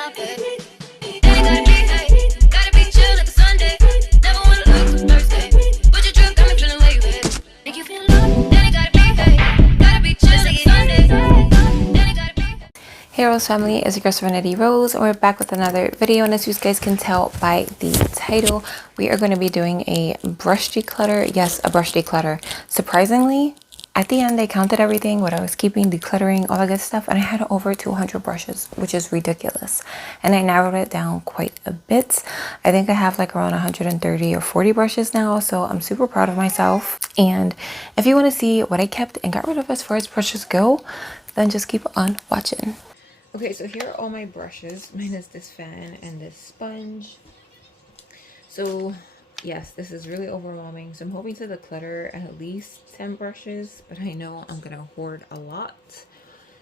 my bed. Ain't gotta be, hey, gotta be chill like a Sunday. Never wanna look too thirsty. But your drip got me feeling where you at. Make you feel love. Then it gotta be, hey, gotta be chill like a Sunday. Then it gotta be. Hey Rose family, it's your girl Serenity Rose, and we're back with another video. And as you guys can tell by the title, we are going to be doing a brush declutter. Yes, a brush declutter. Surprisingly, at the end I counted everything, what I was keeping, decluttering, all that good stuff, and I had over 200 brushes, which is ridiculous. And I narrowed it down quite a bit. I think I have like around 130 or 40 brushes now, so I'm super proud of myself. And if you want to see what I kept and got rid of as far as brushes go, then just keep on watching. Okay, so here are all my brushes, minus this fan and this sponge. So yes, this is really overwhelming. So I'm hoping to declutter at least 10 brushes, but I know I'm gonna hoard a lot.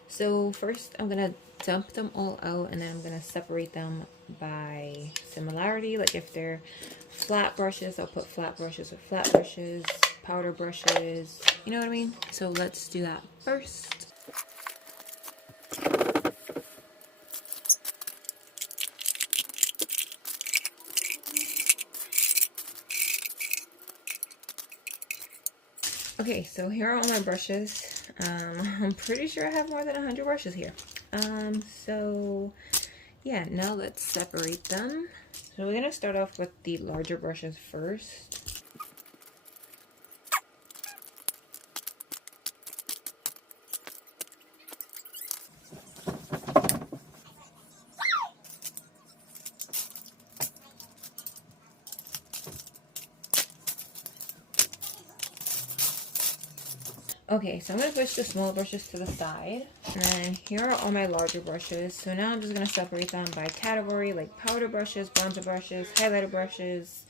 So first I'm gonna dump them all out, and then I'm gonna separate them by similarity. Like if they're flat brushes, I'll put flat brushes with flat brushes, powder brushes, you know what I mean? So let's do that first. Okay, so here are all my brushes. I'm pretty sure I have more than 100 brushes here. So yeah, now let's separate them. So we're gonna start off with the larger brushes first. Okay, so I'm going to push the small brushes to the side. And then here are all my larger brushes. So now I'm just going to separate them by category, like powder brushes, bronzer brushes, highlighter brushes.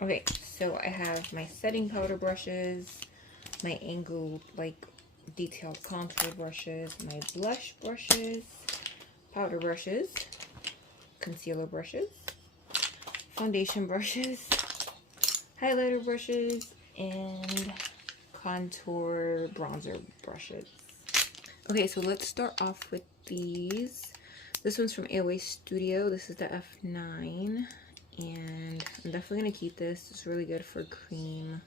Okay, so I have my setting powder brushes, my angled, like, detailed contour brushes, my blush brushes, powder brushes, concealer brushes, foundation brushes, highlighter brushes, and contour bronzer brushes. Okay, so let's start off with these. This one's from AOA Studio. This is the F9. And I'm definitely going to keep this. It's really good for cream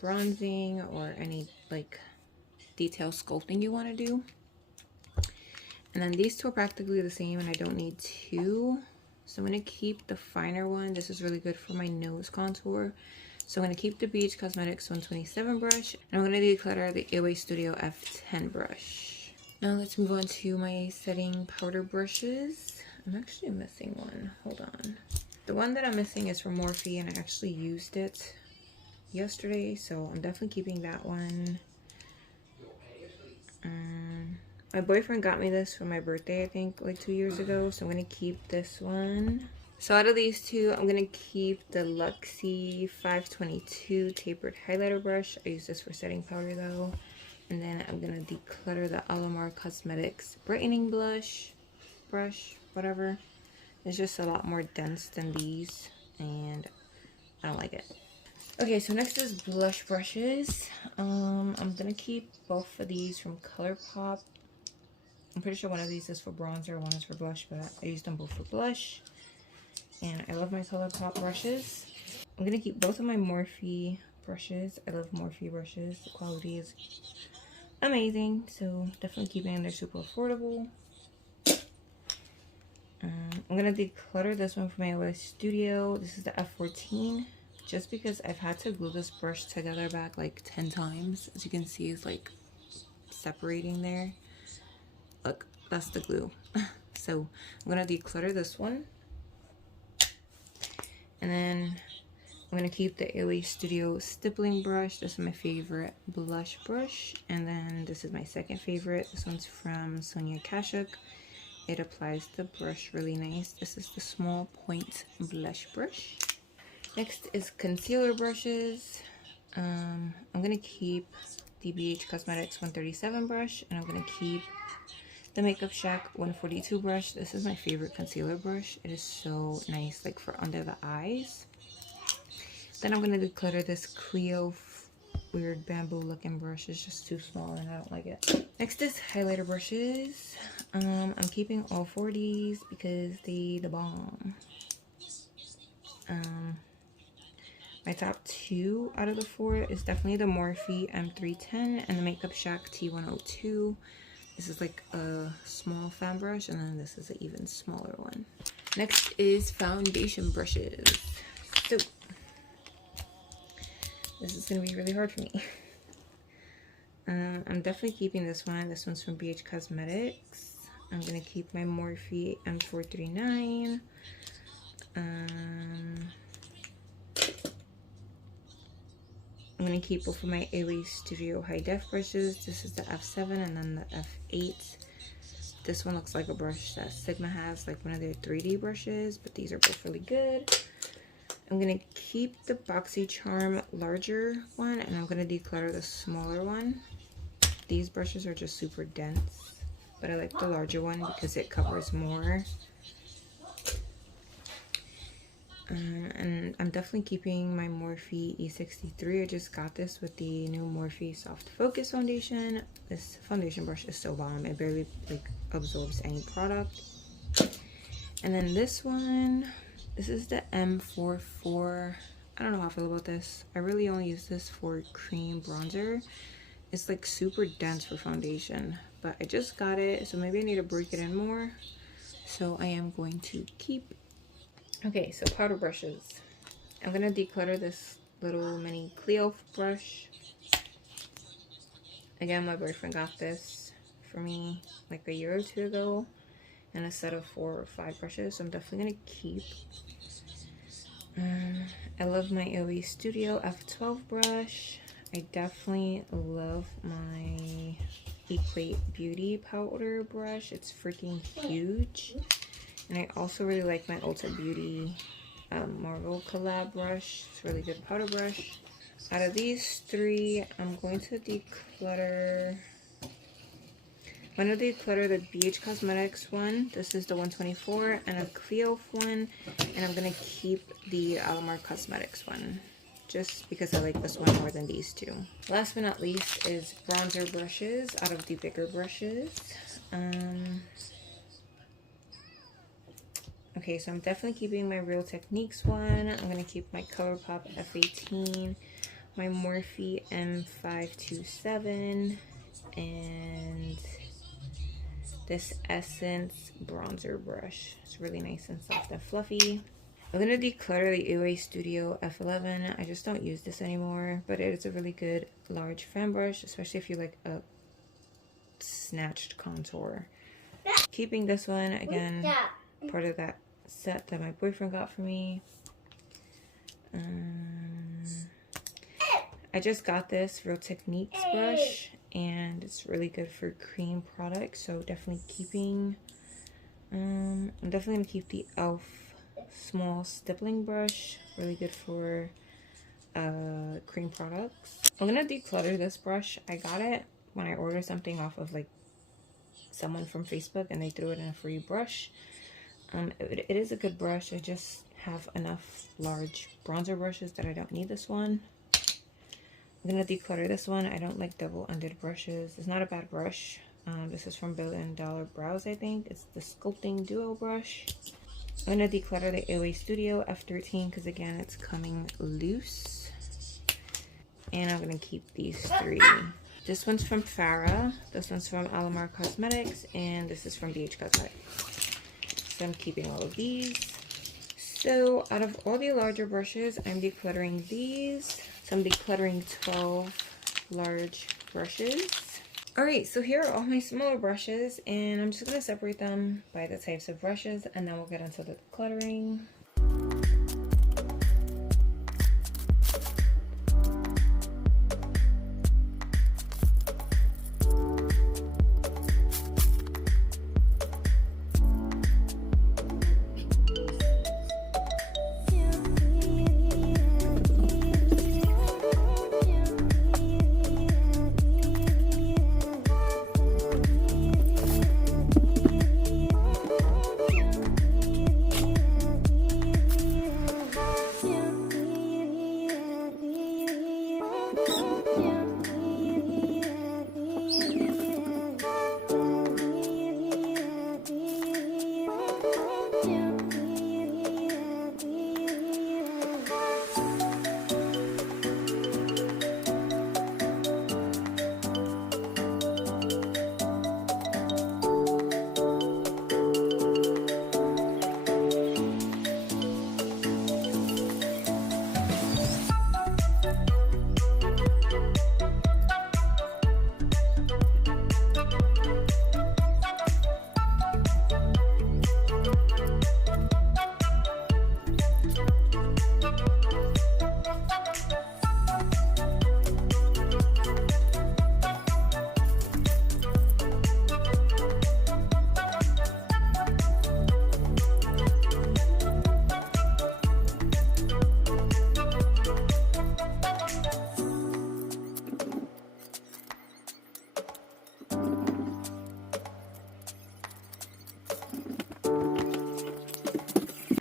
bronzing or any like detail sculpting you want to do. And then these two are practically the same, and I don't need two. So I'm going to keep the finer one. This is really good for my nose contour. So I'm going to keep the Beach Cosmetics 127 brush. And I'm going to declutter the AOA Studio F10 brush. Now let's move on to my setting powder brushes. I'm actually missing one. Hold on. The one that I'm missing is from Morphe, and I actually used it yesterday, so I'm definitely keeping that one. My boyfriend got me this for my birthday, I think, like 2 years ago, so I'm going to keep this one. So out of these two, I'm going to keep the Luxie 522 tapered highlighter brush. I use this for setting powder, though. And then I'm going to declutter the Alamar Cosmetics brightening brush, whatever. It's just a lot more dense than these, and I don't like it. Okay, so next is blush brushes. I'm gonna keep both of these from ColourPop. I'm pretty sure one of these is for bronzer, one is for blush, but I used them both for blush. And I love my ColourPop brushes. I'm gonna keep both of my Morphe brushes. I love Morphe brushes. The quality is amazing, so definitely keeping them. They're super affordable. I'm going to declutter this one from my AOA Studio. This is the F14. Just because I've had to glue this brush together back like 10 times. As you can see, it's like separating there. Look, that's the glue. So I'm going to declutter this one. And then I'm going to keep the AOA Studio stippling brush. This is my favorite blush brush. And then this is my second favorite. This one's from Sonia Kashuk. It applies the brush really nice. This is the small point blush brush. Next is concealer brushes. I'm going to keep the BH Cosmetics 137 brush. And I'm going to keep the Makeup Shack 142 brush. This is my favorite concealer brush. It is so nice, like for under the eyes. Then I'm going to declutter this Clio weird bamboo looking brush. It's just too small and I don't like it. Next is highlighter brushes. I'm keeping all 4 of these because they the bomb. My top 2 out of the 4 is definitely the Morphe M310 and the Makeup Shack T102. This is like a small fan brush, and then this is an even smaller one. Next is foundation brushes. So this is going to be really hard for me. I'm definitely keeping this one. This one's from BH Cosmetics. I'm going to keep my Morphe M439. I'm going to keep both of my AOA Studio High Def brushes. This is the F7 and then the F8. This one looks like a brush that Sigma has, like one of their 3D brushes, but these are both really good. I'm going to keep the BoxyCharm larger one, and I'm going to declutter the smaller one. These brushes are just super dense, but I like the larger one because it covers more. And I'm definitely keeping my Morphe E63. I just got this with the new Morphe Soft Focus foundation. This foundation brush is so bomb. It barely like absorbs any product. And then this one, this is the M44. I don't know how I feel about this. I really only use this for cream bronzer. It's like super dense for foundation, but I just got it, so maybe I need to break it in more. So I am going to keep. Okay, so powder brushes. I'm gonna declutter this little mini Clio brush. Again, my boyfriend got this for me like a year or 2 ago, and a set of 4 or 5 brushes, so I'm definitely gonna keep. I love my AOA Studio F12 brush. I definitely love my Equate Beauty powder brush. It's freaking huge. And I also really like my Ulta Beauty Marvel collab brush. It's a really good powder brush. Out of these 3, I'm going to declutter. I'm going to declutter the BH Cosmetics one. This is the 124 and a Clio one. And I'm going to keep the Alamar Cosmetics one, just because I like this one more than these 2. Last but not least is bronzer brushes out of the bigger brushes. Okay, so I'm definitely keeping my Real Techniques one. I'm going to keep my ColourPop F18, my Morphe M527, and this Essence bronzer brush. It's really nice and soft and fluffy. I'm going to declutter the AOA Studio F11. I just don't use this anymore, but it is a really good large fan brush, especially if you like a snatched contour. Keeping this one, again, part of that set that my boyfriend got for me. I just got this Real Techniques brush, and it's really good for cream products, so definitely keeping. I'm definitely gonna keep the e.l.f. small stippling brush, really good for cream products. I'm gonna declutter this brush. I got it when I ordered something off of like someone from Facebook, and they threw it in a free brush. It is a good brush. I just have enough large bronzer brushes that I don't need this one. I'm gonna declutter this one. I don't like double-ended brushes. It's not a bad brush. This is from Billion Dollar Brows, I think. It's the Sculpting Duo brush. I'm gonna declutter the AOA Studio F13 because again, it's coming loose. And I'm gonna keep these 3. This one's from Farah. This one's from Alamar Cosmetics, and this is from BH Cosmetics. So I'm keeping all of these. So out of all the larger brushes, I'm decluttering these. So I'm decluttering 12 large brushes. Alright, so here are all my smaller brushes, and I'm just going to separate them by the types of brushes, and then we'll get into the decluttering.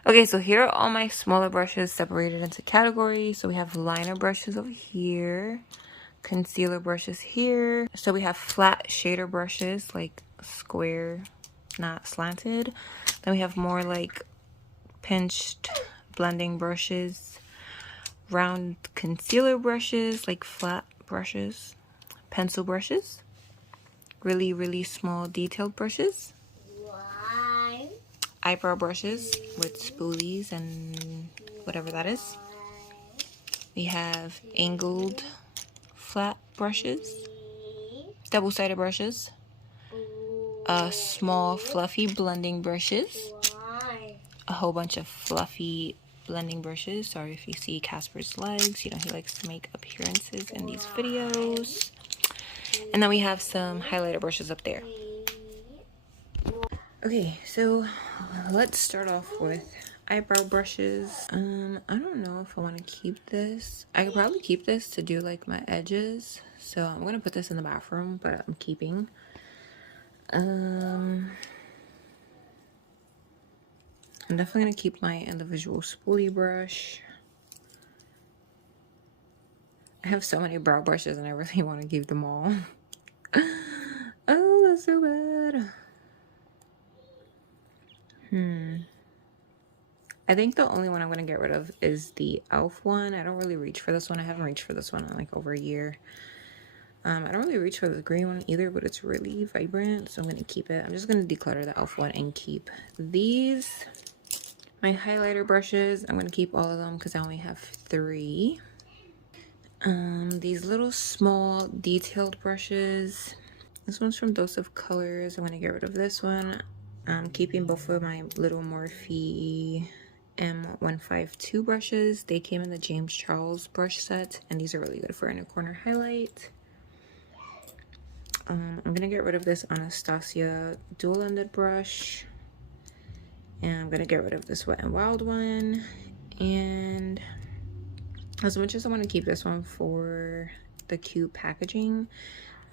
Okay, so here are all my smaller brushes separated into categories. So we have liner brushes over here, concealer brushes here. So we have flat shader brushes, like square, not slanted. Then we have more like pinched blending brushes, round concealer brushes, like flat brushes, pencil brushes, really small detailed brushes, eyebrow brushes with spoolies and whatever that is. We have angled flat brushes, double-sided brushes, small fluffy blending brushes, a whole bunch of fluffy blending brushes. Sorry if you see Casper's legs, you know he likes to make appearances in these videos. And then we have some highlighter brushes up there. Okay, so let's start off with eyebrow brushes. I don't know if I want to keep this. I could probably keep this to do like my edges. So I'm gonna put this in the bathroom, but I'm keeping. I'm definitely gonna keep my individual spoolie brush. I have so many brow brushes and I really want to keep them all. Oh, that's so bad. I think the only one I'm going to get rid of is the e.l.f. one. I don't really reach for this one. I haven't reached for this one in like over a year. I don't really reach for the green one either, but it's really vibrant, so I'm going to keep it. I'm just going to declutter the e.l.f. one and keep these. My highlighter brushes, I'm going to keep all of them because I only have 3. These little small detailed brushes. This one's from Dose of Colors. I'm going to get rid of this one. I'm keeping both of my little Morphe M152 brushes. They came in the James Charles brush set, and these are really good for inner corner highlight. I'm gonna get rid of this Anastasia dual-ended brush, and I'm gonna get rid of this Wet n Wild one. And as much as I want to keep this one for the cute packaging,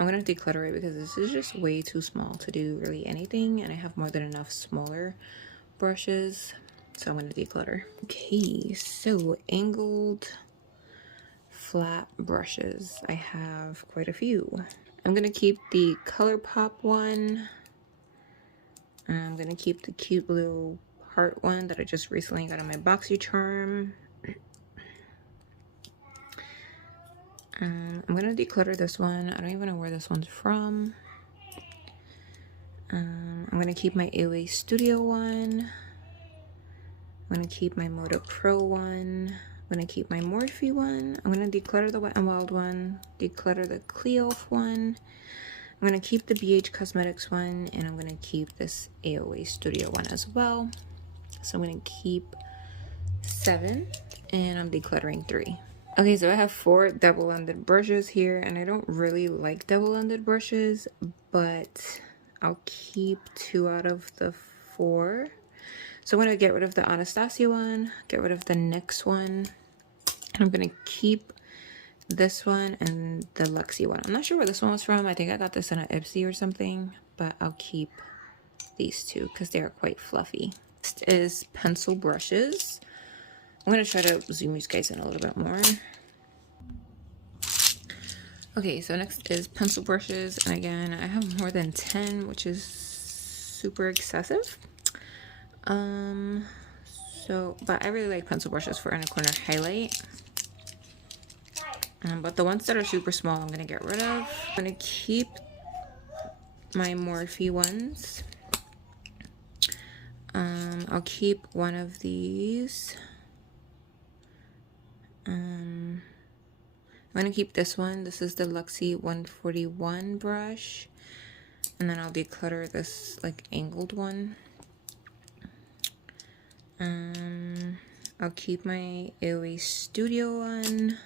I'm gonna declutter it because this is just way too small to do really anything, and I have more than enough smaller brushes. So I'm going to declutter. Okay, so angled flat brushes. I have quite a few. I'm going to keep the ColourPop one. I'm going to keep the cute little heart one that I just recently got on my BoxyCharm. I'm going to declutter this one. I don't even know where this one's from. I'm going to keep my AOA Studio one. I'm going to keep my Moda Pro one. I'm going to keep my Morphe one. I'm going to declutter the Wet n Wild one. Declutter the Cleo one. I'm going to keep the BH Cosmetics one. And I'm going to keep this AOA Studio one as well. So I'm going to keep 7. And I'm decluttering 3. Okay, so I have 4 double-ended brushes here. And I don't really like double-ended brushes. But I'll keep 2 out of the 4. So I'm going to get rid of the Anastasia one, get rid of the NYX one. I'm going to keep this one and the Luxie one. I'm not sure where this one was from. I think I got this in an Ipsy or something, but I'll keep these 2 because they are quite fluffy. Next is pencil brushes. I'm going to try to zoom you guys in a little bit more. Okay, so next is pencil brushes. And again, I have more than 10, which is super excessive. But I really like pencil brushes for inner corner highlight. But the ones that are super small, I'm gonna get rid of. I'm gonna keep my Morphe ones. I'll keep one of these. I'm gonna keep this one. This is the Luxie 141 brush. And then I'll declutter this like angled one. I'll keep my AOA Studio one.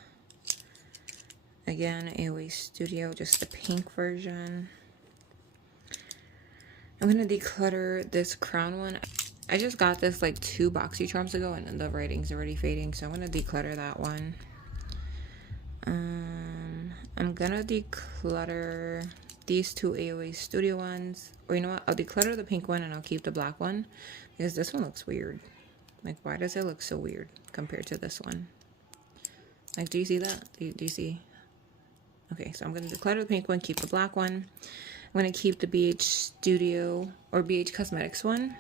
Again, AOA Studio, just the pink version. I'm gonna declutter this crown one. I just got this like 2 BoxyCharms ago and then the writing's already fading, so I'm gonna declutter that one. I'm gonna declutter these 2 AOA Studio ones. Or you know what? I'll declutter the pink one and I'll keep the black one because this one looks weird. Like, why does it look so weird compared to this one? Like, do you see that? Do you see? Okay, so I'm going to declutter the pink one, keep the black one. I'm going to keep the BH Studio or BH Cosmetics one.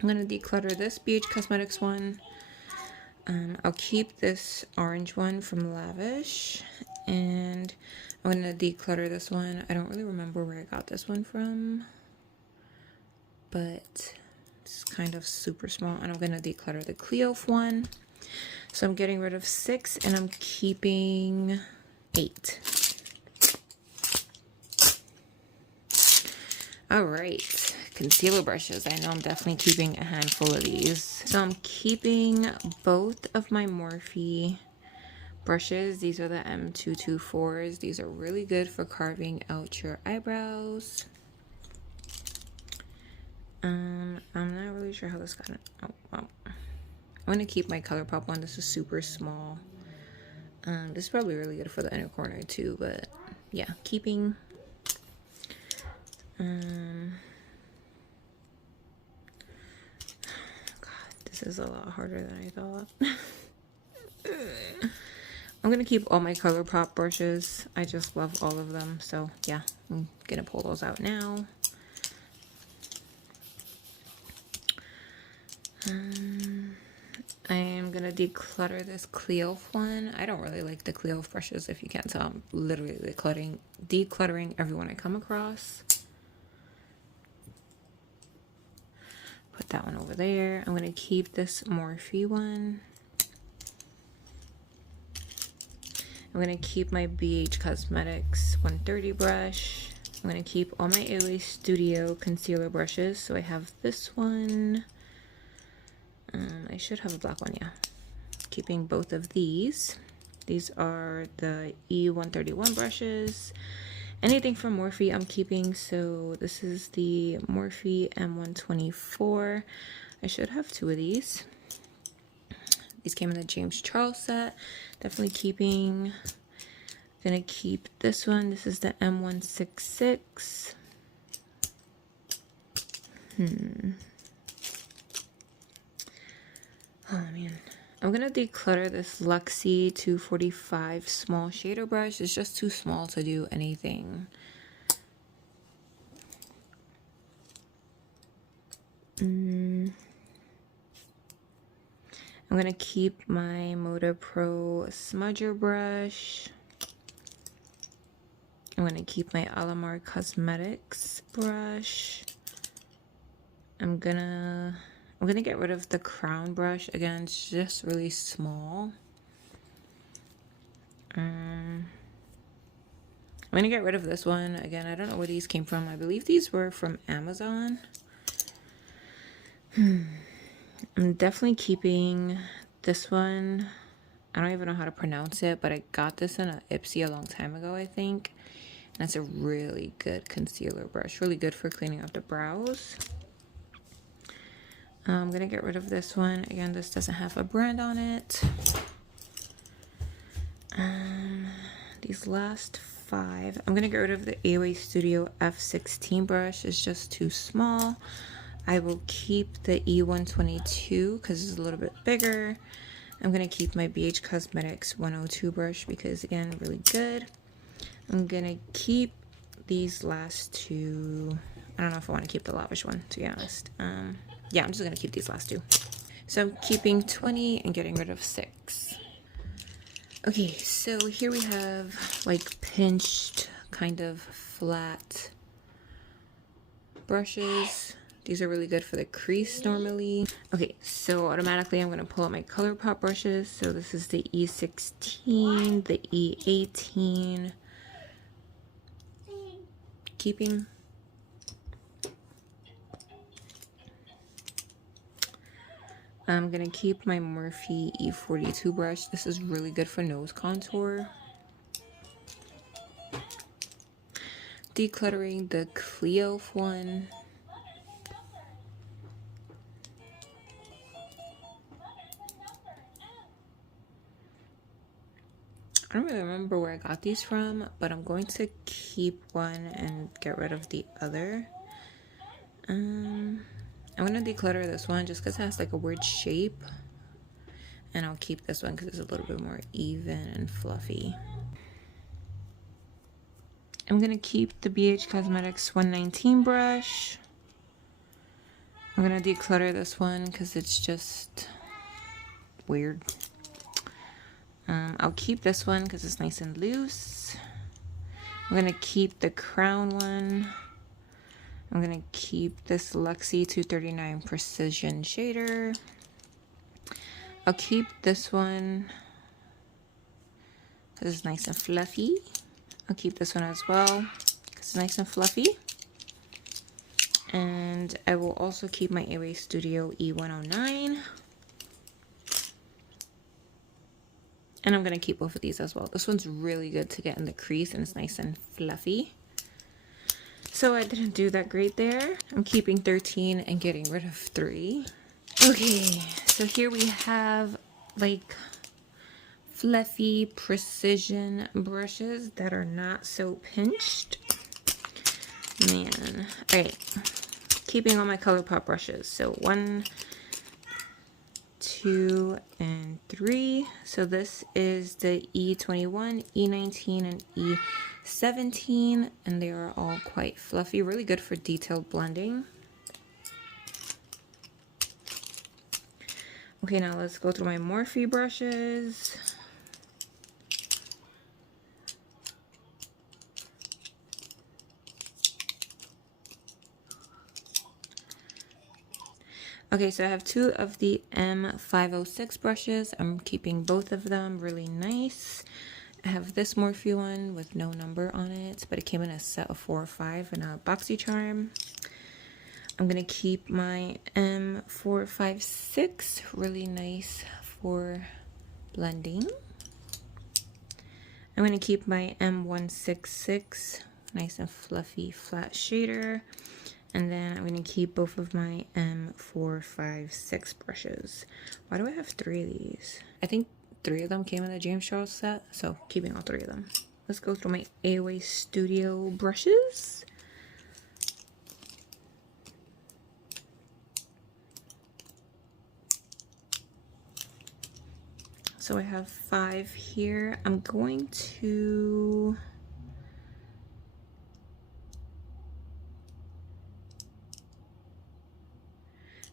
I'm going to declutter this BH Cosmetics one. I'll keep this orange one from Lavish. And I'm going to declutter this one. I don't really remember where I got this one from, but it's kind of super small. And I'm going to declutter the Cleof one. So I'm getting rid of 6 and I'm keeping 8. All right, concealer brushes. I know I'm definitely keeping a handful of these. So I'm keeping both of my Morphe brushes. These are the M224s. These are really good for carving out your eyebrows. I'm not really sure how this got it. Oh, wow. I'm gonna keep my ColourPop one. This is super small. This is probably really good for the inner corner too, but yeah, keeping. God, this is a lot harder than I thought. I'm gonna keep all my ColourPop brushes. I just love all of them. So yeah, I'm gonna pull those out now. I am gonna declutter this Cleof one. I don't really like the Cleof brushes, if you can't tell. I'm literally decluttering everyone I come across. Put that one over there. I'm gonna keep this Morphe one. I'm gonna keep my BH Cosmetics 130 brush. I'm gonna keep all my AOA Studio concealer brushes. So I have this one. I should have a black one, yeah. Keeping both of these. These are the E131 brushes. Anything from Morphe I'm keeping. So this is the Morphe M124. I should have 2 of these. These came in the James Charles set. Definitely keeping. Gonna keep this one. This is the M166. Oh man. I'm gonna declutter this Luxie 245 small shader brush. It's just too small to do anything. I'm gonna keep my Moda Pro smudger brush. I'm gonna keep my Alamar Cosmetics brush. I'm gonna get rid of the crown brush. Again, it's just really small. I'm gonna get rid of this one. Again, I don't know where these came from. I believe these were from Amazon. I'm definitely keeping this one. I don't even know how to pronounce it, but I got this in a Ipsy a long time ago, I think. And it's a really good concealer brush. Really good for cleaning out the brows. I'm gonna get rid of this one. Again, this doesn't have a brand on it. These last 5. I'm gonna get rid of the AOA Studio F16 brush. It's just too small. I will keep the E122 because it's a little bit bigger. I'm gonna keep my BH Cosmetics 102 brush because again, really good. I'm gonna keep these last 2. I don't know if I want to keep the Lavish one, to be honest. Yeah, I'm just gonna keep these last 2. So I'm keeping 20 and getting rid of 6. Okay, so here we have like pinched, kind of flat brushes. These are really good for the crease normally. Okay, so automatically I'm gonna pull out my ColourPop brushes. So this is the E16, the E18. Keeping. I'm gonna keep my Morphe E42 brush. This is really good for nose contour. Decluttering the Cleof one. I don't really remember where I got these from, but I'm going to keep one and get rid of the other. I'm gonna declutter this one just because it has like a weird shape. And I'll keep this one because it's a little bit more even and fluffy. I'm gonna keep the BH Cosmetics 119 brush. I'm gonna declutter this one because it's just weird. I'll keep this one because it's nice and loose. I'm gonna keep the crown one. I'm gonna keep this Luxie 239 Precision Shader. I'll keep this one because it's nice and fluffy. I'll keep this one as well because it's nice and fluffy. And I will also keep my AOA Studio E109. And I'm going to keep both of these as well. This one's really good to get in the crease and it's nice and fluffy. So I didn't do that great there. I'm keeping 13 and getting rid of 3. Okay, so here we have like fluffy precision brushes that are not so pinched. Man. Alright. Keeping all my ColourPop brushes. So 1, 2, and 3. So this is the E21, E19, and E17, and they are all quite fluffy, really good for detailed blending. Okay, now let's go through my Morphe brushes. Okay, so I have 2 of the M506 brushes. I'm keeping both of them, really nice. I have this Morphe one with no number on it, but it came in a set of 4 or 5 in a boxy charm. I'm gonna keep my M456, really nice for blending. I'm gonna keep my M166, nice and fluffy flat shader. And then I'm going to keep both of my M456 brushes. Why do I have 3 of these? I think 3 of them came in the James Charles set, so keeping all 3 of them. Let's go through my AOA Studio brushes. So I have 5 here. I'm going to...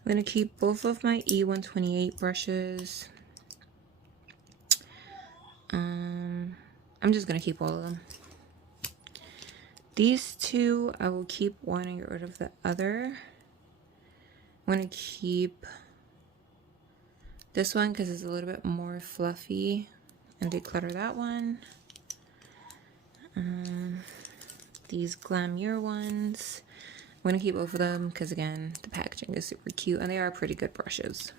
I'm going to keep both of my E128 brushes. I'm just going to keep all of them. These 2, I will keep one and get rid of the other. I'm going to keep this one because it's a little bit more fluffy and declutter that one. These Glamour ones. I'm going to keep both of them because, again, the packaging is super cute and they are pretty good brushes.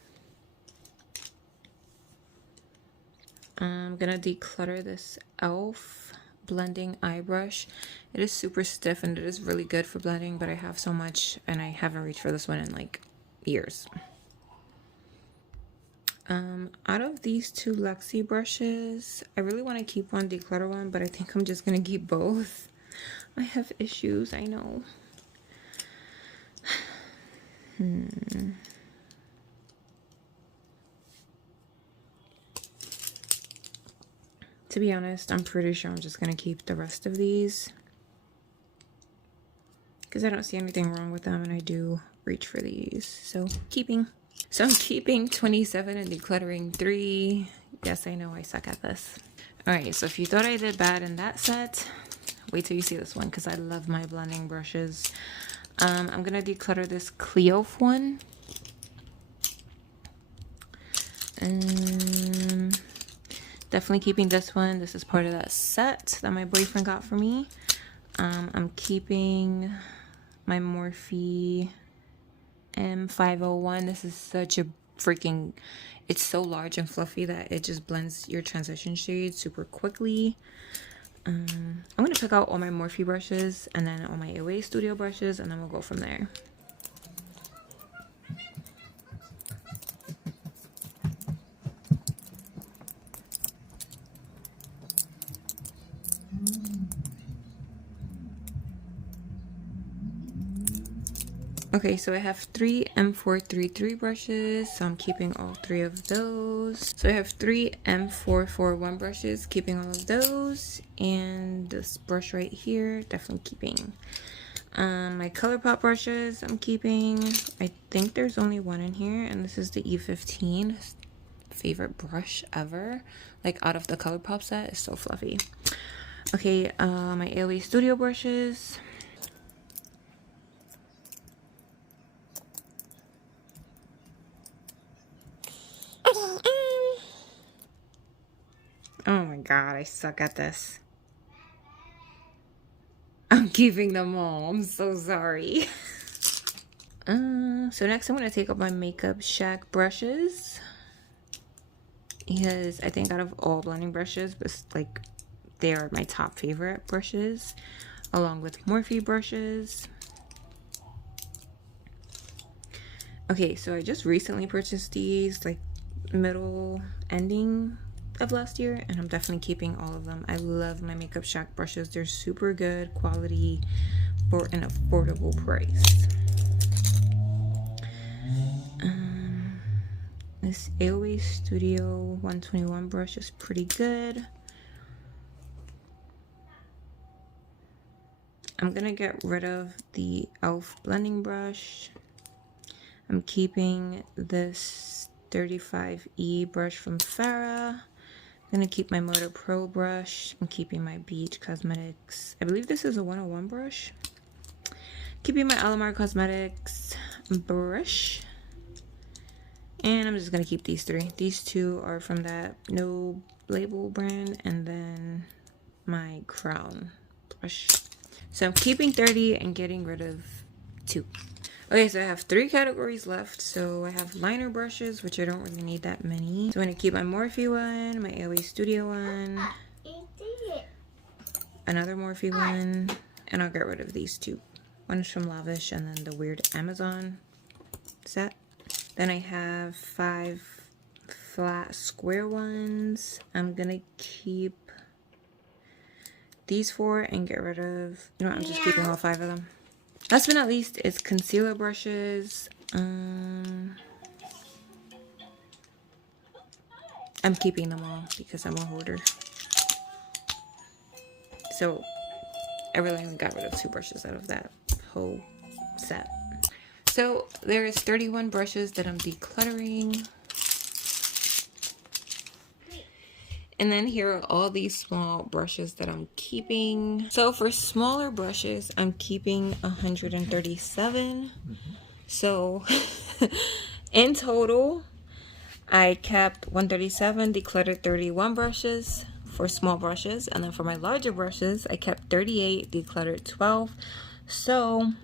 I'm going to declutter this e.l.f. blending eye brush. It is super stiff and it is really good for blending, but I have so much and I haven't reached for this one in like years. Out of these 2 Luxie brushes, I really want to keep one, declutter one, but I think I'm just going to keep both. I have issues, I know. To be honest, I'm pretty sure I'm just going to keep the rest of these because I don't see anything wrong with them and I do reach for these. So keeping. So I'm keeping 27 and decluttering 3. Yes, I know I suck at this. Alright, so if you thought I did bad in that set, wait till you see this one because I love my blending brushes. I'm going to declutter this Cleof one. Definitely keeping this one. This is part of that set that my boyfriend got for me. I'm keeping my Morphe M501. This is such a freaking... It's so large and fluffy that it just blends your transition shades super quickly. I'm going to pick out all my Morphe brushes and then all my AOA Studio brushes and then we'll go from there. Okay, so I have 3 M433 brushes, so I'm keeping all 3 of those. So I have 3 M441 brushes, keeping all of those. And this brush right here, definitely keeping. My ColourPop brushes, I'm keeping. I think there's only one in here, and this is the E15. Favorite brush ever. Like, out of the ColourPop set, it's so fluffy. Okay, my AOA Studio brushes. Oh my god, I suck at this. I'm keeping them all. I'm so sorry. So next I'm going to take up my Makeup Shack brushes. Because I think out of all blending brushes, but like they are my top favorite brushes. Along with Morphe brushes. Okay, so I just recently purchased these, like middle ending of last year, and I'm definitely keeping all of them. I love my Makeup Shack brushes. They're super good quality for an affordable price. This AOA Studio 121 brush is pretty good. I'm gonna get rid of the e.l.f. blending brush. I'm keeping this 35E brush from Farrah. I'm gonna keep my Motor Pro brush. I'm keeping my Beach Cosmetics. I believe this is a 101 brush. Keeping my Alamar Cosmetics brush. And I'm just gonna keep these 3. These 2 are from that No Label brand, and then my Crown brush. So I'm keeping 30 and getting rid of 2. Okay, so I have 3 categories left. So I have liner brushes, which I don't really need that many. So I'm gonna keep my Morphe one, my AOA Studio one, another Morphe one, and I'll get rid of these 2. One's from Lavish, and then the weird Amazon set. Then I have 5 flat square ones. I'm gonna keep these 4 and get rid of, you know what, I'm just keeping all 5 of them. Last but not least is concealer brushes. I'm keeping them all because I'm a hoarder. So I really only got rid of 2 brushes out of that whole set. So there is 31 brushes that I'm decluttering. And then here are all these small brushes that I'm keeping. So for smaller brushes, I'm keeping 137. So in total, I kept 137, decluttered 31 brushes for small brushes. And then for my larger brushes, I kept 38, decluttered 12. So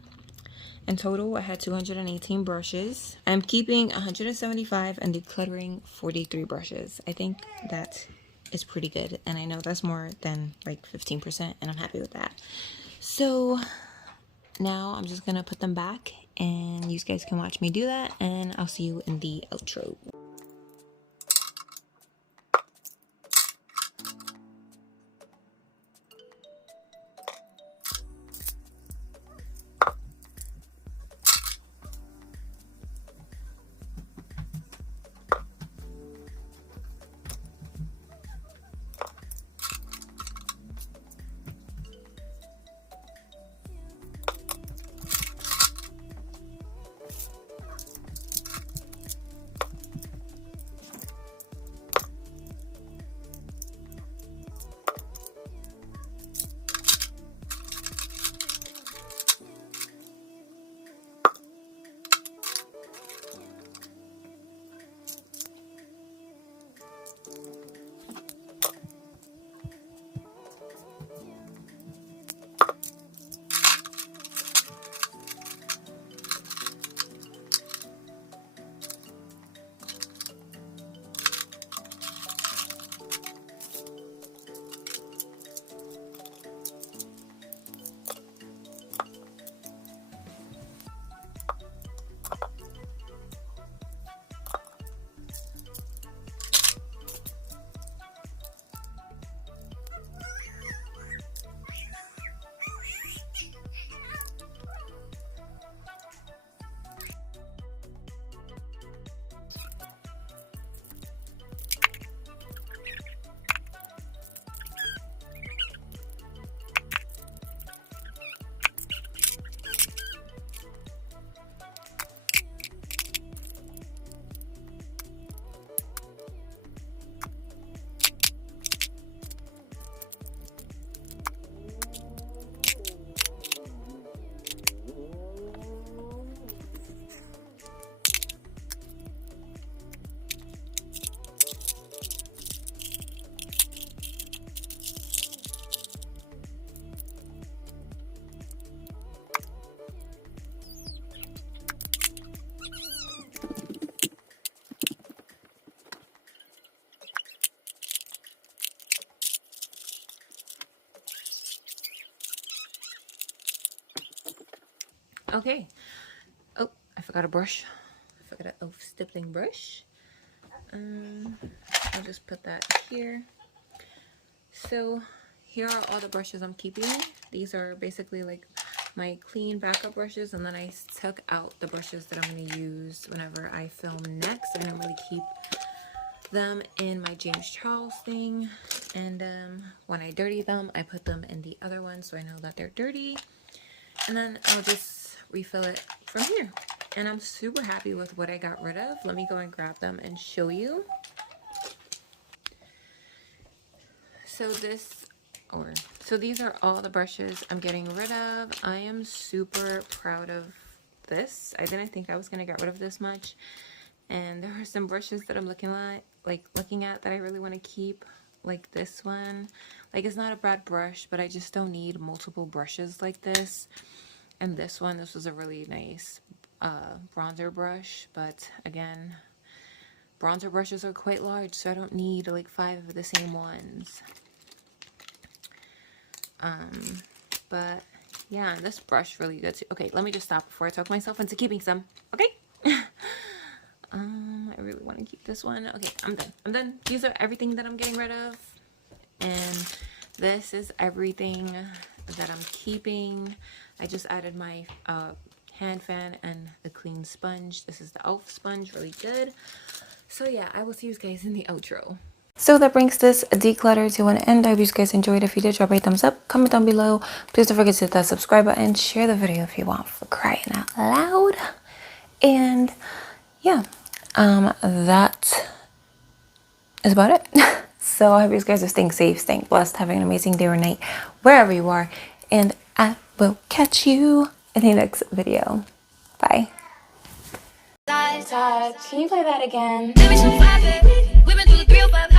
in total, I had 218 brushes. I'm keeping 175 and decluttering 43 brushes. I think that is pretty good, and I know that's more than like 15%, and I'm happy with that. So now I'm just gonna put them back, and you guys can watch me do that, and I'll see you in the outro. Okay. Oh, I forgot a brush. I forgot a stippling brush. I'll just put that here. So here are all the brushes I'm keeping. These are basically like my clean backup brushes, and then I took out the brushes that I'm going to use whenever I film next. I normally keep them in my James Charles thing, and when I dirty them, I put them in the other one so I know that they're dirty, and then I'll just refill it from here. And I'm super happy with what I got rid of. Let me go and grab them and show you. So these are all the brushes I'm getting rid of. I am super proud of this. I didn't think I was gonna get rid of this much. And there are some brushes that I'm looking at that I really want to keep, like this one. Like, it's not a bad brush, but I just don't need multiple brushes like this. And this one, this was a really nice bronzer brush, but again, bronzer brushes are quite large, so I don't need like 5 of the same ones. But yeah, this brush really good too. Okay, let me just stop before I talk myself into keeping some. Okay. I really want to keep this one. Okay, I'm done. These are everything that I'm getting rid of, and this is everything that I'm keeping. I just added my hand fan and a clean sponge. This is the elf sponge, really good. So yeah, I will see you guys in the outro. So that brings this declutter to an end. I hope you guys enjoyed. If you did, drop a thumbs up, comment down below. Please don't forget to hit that subscribe button, share the video if you want, for crying out loud. And yeah, that is about it. So I hope you guys are staying safe, staying blessed, having an amazing day or night, wherever you are. And I will catch you in the next video. Bye. Can you play that again? We've been through the 305.